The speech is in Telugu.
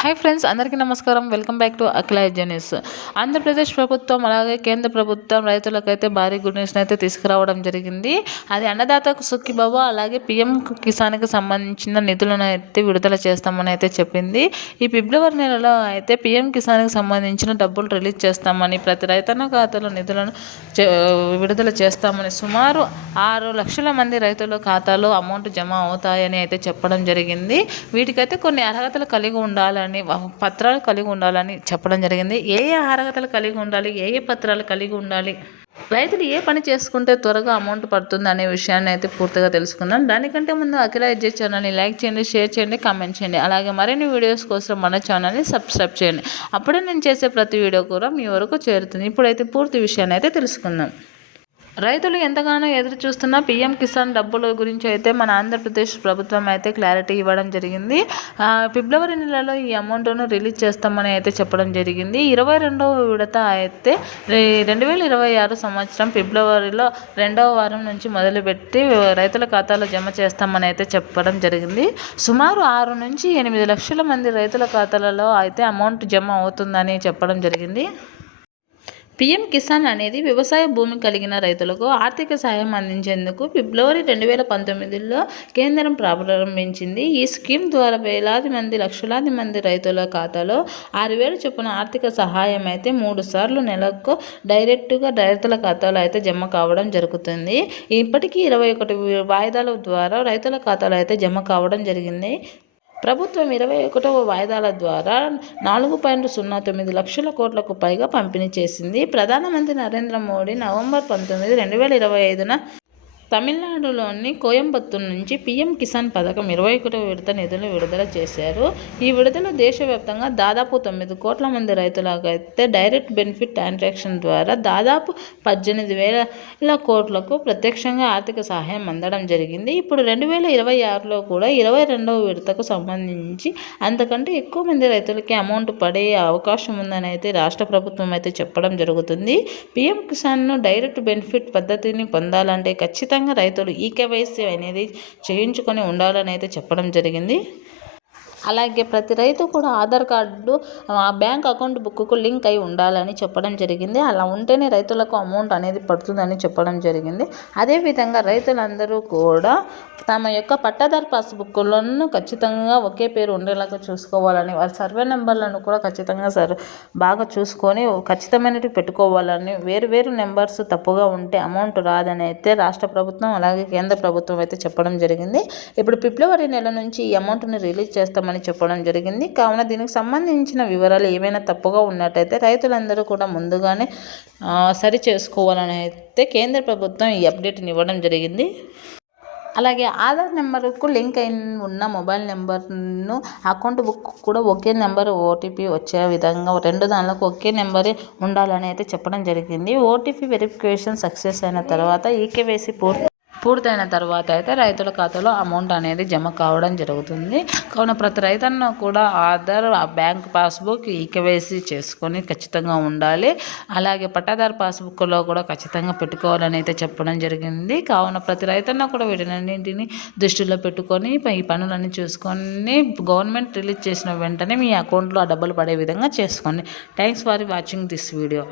హాయ్ ఫ్రెండ్స్, అందరికీ నమస్కారం. Welcome back to Akhila news. Andhra Pradesh ప్రభుత్వం అలాగే కేంద్ర ప్రభుత్వం రైతులకైతే భారీ గుడ్ న్యూస్ని అయితే తీసుకురావడం జరిగింది. అది అన్నదాతకు సుఖీభవ అలాగే పీఎం కిసాన్కి సంబంధించిన నిధులను అయితే విడుదల చేస్తామని అయితే చెప్పింది. ఈ ఫిబ్రవరి నెలలో అయితే పీఎం కిసాన్కి సంబంధించిన డబ్బులు రిలీజ్ చేస్తామని, ప్రతి రైతన్న ఖాతాలో నిధులను విడుదల చేస్తామని, సుమారు 6 లక్షల మంది రైతుల ఖాతాలో అమౌంట్ జమ అవుతాయని అయితే చెప్పడం జరిగింది. వీటికైతే కొన్ని అర్హతలు కలిగి ఉండాలని, పత్రాలు కలిగి ఉండాలని చెప్పడం జరిగింది. ఏ అర్హతలు కలిగి ఉండాలి, ఏ పత్రాలు కలిగి ఉండాలి, రైతులు ఏ పని చేసుకుంటే త్వరగా అమౌంట్ పడుతుంది అనే విషయాన్ని అయితే పూర్తిగా తెలుసుకుందాం. దానికంటే ముందు అఖిల ఛానల్ని లైక్ చేయండి, షేర్ చేయండి, కామెంట్ చేయండి. అలాగే మరిన్ని వీడియోస్ కోసం మన ఛానల్ని సబ్స్క్రైబ్ చేయండి. అప్పుడే నేను చేసే ప్రతి వీడియో కూడా మీ వరకు చేరుతుంది. ఇప్పుడైతే పూర్తి విషయాన్ని అయితే తెలుసుకుందాం. రైతులు ఎంతగానో ఎదురు చూస్తున్న పీఎం కిసాన్ డబ్బుల గురించి అయితే మన ఆంధ్రప్రదేశ్ ప్రభుత్వం అయితే క్లారిటీ ఇవ్వడం జరిగింది. ఫిబ్రవరి నెలలో ఈ అమౌంట్ను రిలీజ్ చేస్తామని అయితే చెప్పడం జరిగింది. 22వ విడత అయితే 2026 సంవత్సరం ఫిబ్రవరిలో 2వ వారం నుంచి మొదలుపెట్టి రైతుల ఖాతాలో జమ చేస్తామని అయితే చెప్పడం జరిగింది. సుమారు 6 నుంచి 8 లక్షల మంది రైతుల ఖాతాలలో అయితే అమౌంట్ జమ అవుతుందని చెప్పడం జరిగింది. పీఎం కిసాన్ అనేది వ్యవసాయ భూమి కలిగిన రైతులకు ఆర్థిక సహాయం అందించేందుకు ఫిబ్రవరి 2019లో కేంద్రం ప్రారంభించింది. ఈ స్కీమ్ ద్వారా వేలాది మంది, లక్షలాది మంది రైతుల ఖాతాలో 6,000 చొప్పున ఆర్థిక సహాయం అయితే 3 సార్లు నెలకు డైరెక్టుగా రైతుల ఖాతాలో అయితే జమ కావడం జరుగుతుంది. ఇప్పటికీ 21 వాయిదాల ద్వారా రైతుల ఖాతాలో అయితే జమ కావడం జరిగింది. ప్రభుత్వం 21వ వాయిదాల ద్వారా 4.09 లక్షల కోట్లకు పైగా పంపిణీ చేసింది. ప్రధానమంత్రి నరేంద్ర మోడీ నవంబర్ 19, 2025న తమిళనాడులోని కోయంబత్తూరు నుంచి పీఎం కిసాన్ పథకం 21వ విడత నిధులు విడుదల చేశారు. ఈ విడుదల దేశవ్యాప్తంగా దాదాపు 9 కోట్ల మంది రైతులకైతే డైరెక్ట్ బెనిఫిట్ ట్రాన్సాక్షన్ ద్వారా దాదాపు 18,000 కోట్లకు ప్రత్యక్షంగా ఆర్థిక సహాయం అందడం జరిగింది. ఇప్పుడు 2026లో కూడా 22వ విడతకు సంబంధించి అంతకంటే ఎక్కువ మంది రైతులకి అమౌంట్ పడే అవకాశం ఉందని అయితే రాష్ట్ర ప్రభుత్వం అయితే చెప్పడం జరుగుతుంది. పీఎం కిసాన్ను డైరెక్ట్ బెనిఫిట్ పద్ధతిని పొందాలంటే ఖచ్చితంగా రైతులు ఈకేవైసీ అనేది చేయించుకొని ఉండాలని అయితే చెప్పడం జరిగింది. అలాగే ప్రతి రైతు కూడా Aadhaar card, bank account book link అయి ఉండాలని చెప్పడం జరిగింది. అలా ఉంటేనే రైతులకు అమౌంట్ అనేది పడుతుందని చెప్పడం జరిగింది. అదేవిధంగా రైతులందరూ కూడా తమ యొక్క పట్టాదారు పాస్బుక్లను ఖచ్చితంగా ఒకే పేరు ఉండేలాగా చూసుకోవాలని, వారి సర్వే నెంబర్లను కూడా ఖచ్చితంగా బాగా చూసుకొని ఖచ్చితమైనవి పెట్టుకోవాలని, వేరు నెంబర్స్ తప్పుగా ఉంటే అమౌంట్ రాదని అయితే రాష్ట్ర ప్రభుత్వం అలాగే కేంద్ర ప్రభుత్వం అయితే చెప్పడం జరిగింది. ఇప్పుడు ఫిబ్రవరి నెల నుంచి ఈ అమౌంట్ని రిలీజ్ చేస్తామని చెప్పడం జరిగింది. కావున దీనికి సంబంధించిన వివరాలు ఏమైనా తప్పుగా ఉన్నట్టయితే రైతులందరూ కూడా ముందుగానే సరి చేసుకోవాలని అయితే కేంద్ర ప్రభుత్వం ఈ అప్డేట్ని ఇవ్వడం జరిగింది. అలాగే ఆధార్ నెంబర్కు లింక్ అయి ఉన్న మొబైల్ నెంబర్ను, అకౌంట్ బుక్ కూడా ఒకే నెంబర్, ఓటీపీ వచ్చే విధంగా 2 దానిలకు ఒకే నెంబరే ఉండాలని అయితే చెప్పడం జరిగింది. ఓటీపీ వెరిఫికేషన్ సక్సెస్ అయిన తర్వాత ఈకేవైసీ పూర్తయిన తర్వాత అయితే రైతుల ఖాతాలో అమౌంట్ అనేది జమ కావడం జరుగుతుంది. కావున ప్రతి రైతన్న కూడా ఆధార్, బ్యాంక్ పాస్బుక్ ఈకేవైసీ చేసుకొని ఖచ్చితంగా ఉండాలి. అలాగే పట్టాదారు పాస్బుక్లో కూడా ఖచ్చితంగా పెట్టుకోవాలని అయితే చెప్పడం జరిగింది. కావున ప్రతి రైతన్న కూడా వీటినన్నింటినీ దృష్టిలో పెట్టుకొని ఈ పనులన్నీ చూసుకొని గవర్నమెంట్ రిలీజ్ చేసిన వెంటనే మీ అకౌంట్లో ఆ డబ్బులు పడే విధంగా చేసుకోండి. Thanks for watching this video.